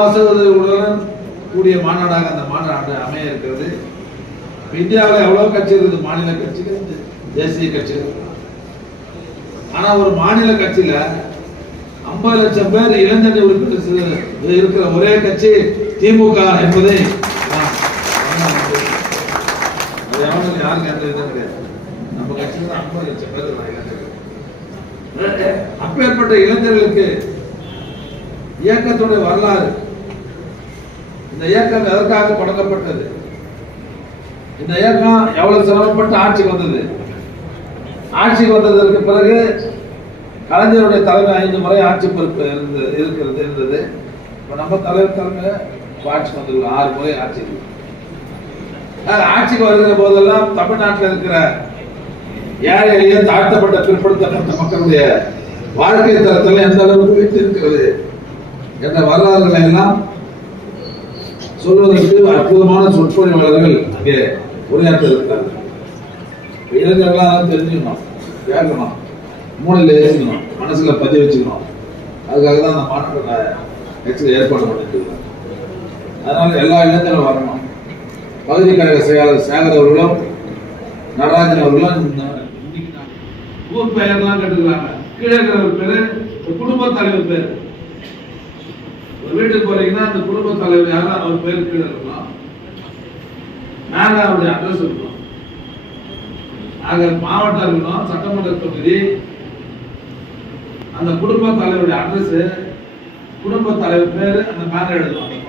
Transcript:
வசதிகளுடன் கூடிய மாநாடாக அந்த மாநாடு அமைய இருக்கிறது. இந்தியாவில் எவ்வளவு கட்சி இருக்குது, மாநில கட்சிகள், தேசிய கட்சிகள். ஆனா ஒரு மாநில கட்சியில 50 லட்சம் பேர் இளைஞர் உறுப்பினர் இருக்கிற ஒரே கட்சி திமுக என்பதை யாருக்கு எந்த இதுவும் கிடையாது. நம்ம கட்சியில் 50 லட்சம் பேர் இளைஞர்கள். அப்பேற்பட்ட இளைஞர்களுக்கு இயக்கத்துடைய வரலாறு, இந்த இயக்கம் எதற்காக தொடங்கப்பட்டது, இந்த இயக்கம் எவ்வளவு சிரமப்பட்டு ஆட்சிக்கு வந்தது, ஆட்சிக்கு வந்ததற்கு பிறகு கலைஞருடைய தலைமை 5 முறை ஆட்சி பொறுப்பு இருந்தது. இப்ப நம்ம தலைவர் தலைமை ஆட்சிக்கு வந்திருக்கோம், 6 முறை ஆட்சிக்கு வருகிற போதெல்லாம் தமிழ்நாட்டில் இருக்கிற ஏழை எளிய தாழ்த்தப்பட்ட பிற்படுத்தப்பட்ட மக்களுடைய வாழ்க்கை தரத்தில் எந்த அளவுக்கு வைத்திருக்கிறது என்ற வரலாறுகளை எல்லாம் சொல்வதற்கு அற்புதமான சொற்பொழிவாளர்கள் அங்கே உரையாற்ற இருக்கிறார்கள். இளைஞர்களாக தெரிஞ்சுக்கணும், கேட்கணும், மூளையில் ஏற்றிக்கணும், மனசுல பதிவு வச்சுக்கணும். அதுக்காக தான் அந்த மாநாட்டை கட்சியில் ஏற்பாடு பண்ணிட்டு இருக்கோம். அதனால எல்லா இளைஞர்களும் வரணும். பகுதி கழக செயலாளர் சேகர் அவர்களும் நடராஜன் அவர்களும் ஊர் பெயர்லாம் கட்டுக்கிறாங்க. கீழே இருக்கிற பேரு குடும்ப தலைவர் பேர். ஒரு வீட்டுக்கு போறீங்கன்னா அந்த குடும்ப தலைவர் யாரும் அவர் பேர் கீழே இருக்கலாம், மேல அவருடைய அட்ரஸ் இருக்கணும். ஆக மாவட்டம் இருக்கணும், சட்டமன்ற தொகுதி, அந்த குடும்ப தலைவருடைய அட்ரஸ், குடும்ப தலைவர் பேரு அந்த மேல எழுதணும்.